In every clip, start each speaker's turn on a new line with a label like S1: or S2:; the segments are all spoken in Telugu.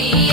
S1: be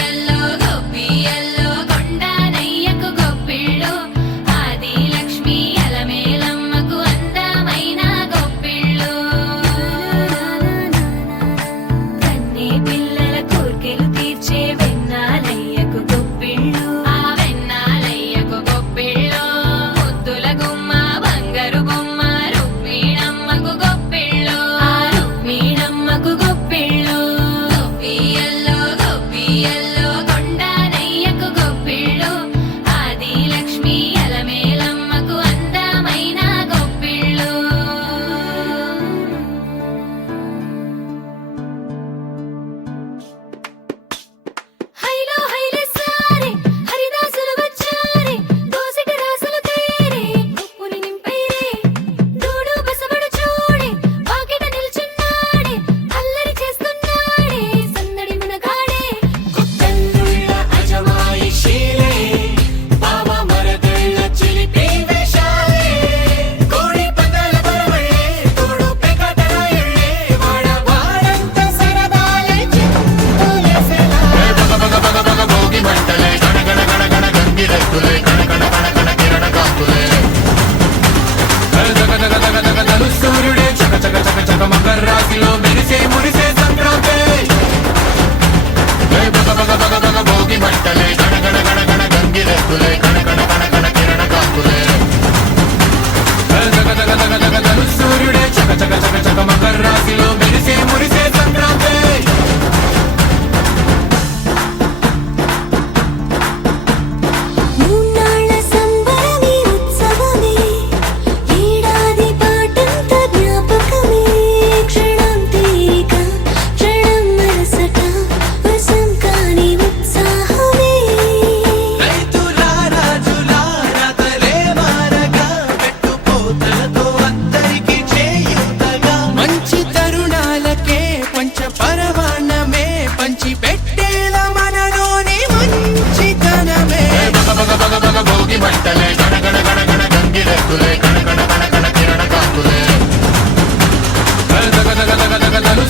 S2: బట్టలే గణగణ గణగణ
S1: గంగి రెగ్గులే గణగణ గణగణ కిరణ కాంతులే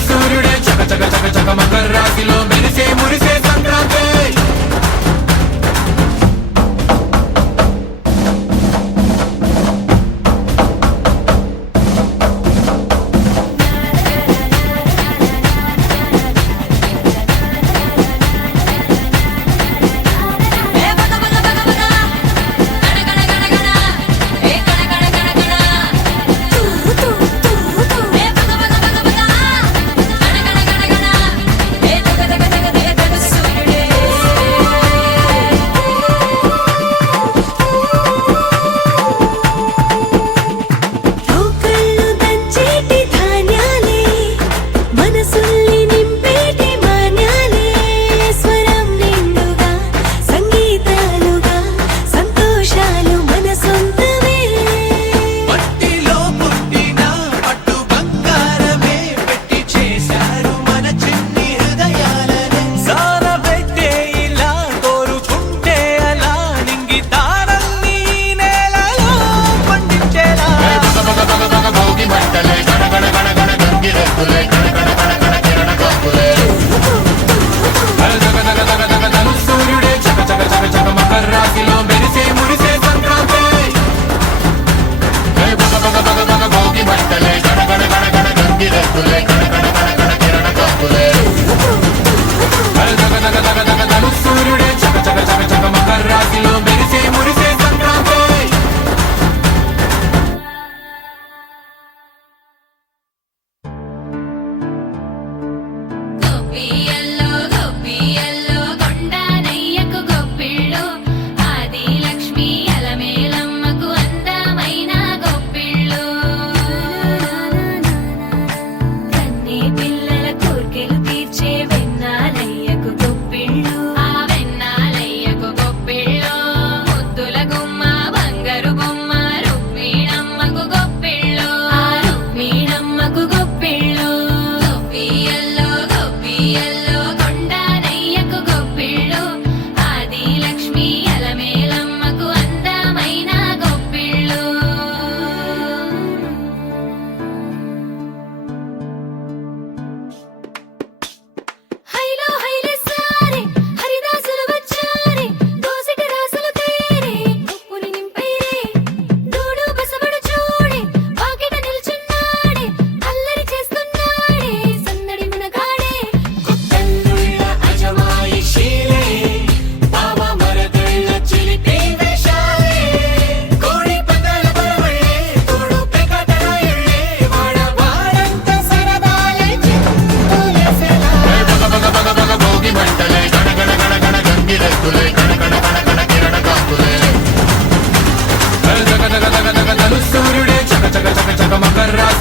S2: సూర్యుడే చక చక చక చక మకర రాశిలో మెరిసే మురిసి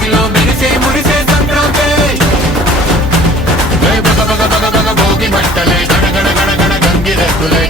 S2: గాలిలో మెరిసే మురిసే సంక్రాంతి. భోగి బట్టలే గడ గడ గడ గడ గంగి రెక్కులే